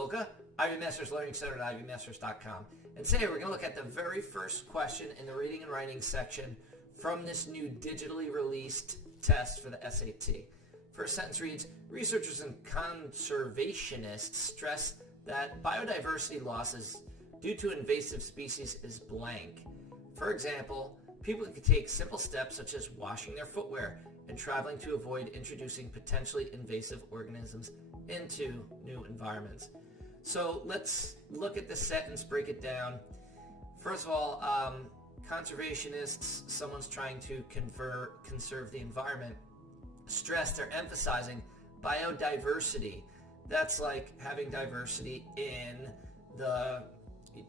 Solka, Ivy Masters Learning Center at ivymasters.com. And today we're going to look at the very first question in the reading and writing section from this new digitally released test for the SAT. First sentence reads, researchers and conservationists stress that biodiversity losses due to invasive species is blank. For example, people could take simple steps such as washing their footwear and traveling to avoid introducing potentially invasive organisms into new environments. So let's look at the sentence, break it down. First of all, conservationists, someone's trying to conserve the environment, stress, they're emphasizing biodiversity. That's like having diversity in the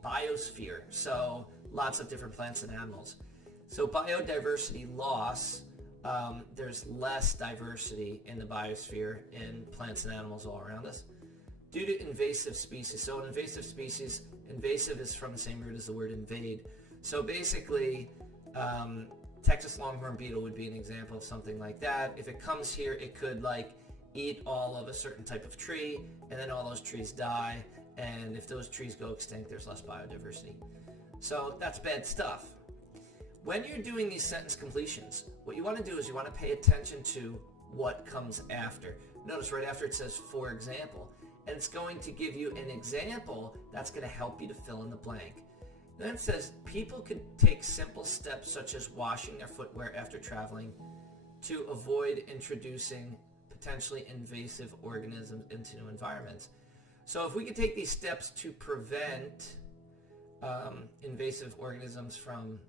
biosphere, so lots of different plants and animals. So biodiversity loss, there's less diversity in the biosphere in plants and animals all around us due to invasive species. So an invasive species, invasive is from the same root as the word invade. So basically, Texas longhorn beetle would be an example of something like that. If it comes here, it could like eat all of a certain type of tree, and then all those trees die. And if those trees go extinct, there's less biodiversity. So that's bad stuff. When you're doing these sentence completions, what you want to do is you want to pay attention to what comes after. Notice right after it says, for example, and it's going to give you an example that's going to help you to fill in the blank. Then it says, people could take simple steps such as washing their footwear after traveling to avoid introducing potentially invasive organisms into new environments. So if we could take these steps to prevent invasive organisms from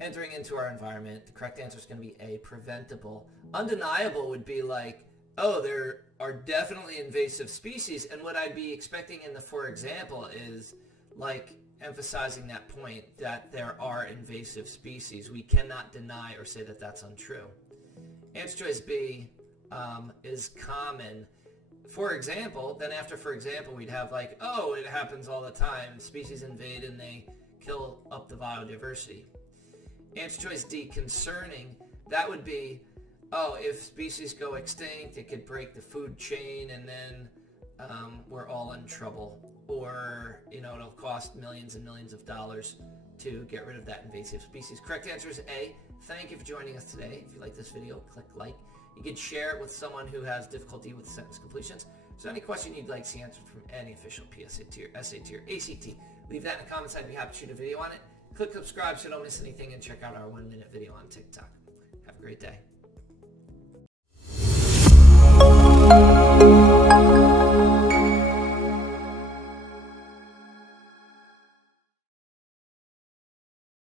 entering into our environment, the correct answer is going to be A, preventable. Undeniable would be like, oh, there are definitely invasive species, and what I'd be expecting in the for example is like emphasizing that point that there are invasive species. We cannot deny or say that that's untrue. Answer choice B is common. For example, then after for example, we'd have like, oh, it happens all the time. Species invade and they kill up the biodiversity. Answer choice D, concerning. That would be, oh, if species go extinct, it could break the food chain and then we're all in trouble. Or, it'll cost millions and millions of dollars to get rid of that invasive species. Correct answer is A. Thank you for joining us today. If you like this video, click like. You can share it with someone who has difficulty with sentence completions. So any question you'd like to see answered from any official PSAT or SAT or ACT, leave that in the comments. I'd be happy to shoot a video on it. Click subscribe so you don't miss anything, and check out our 1-minute video on TikTok. Have a great day.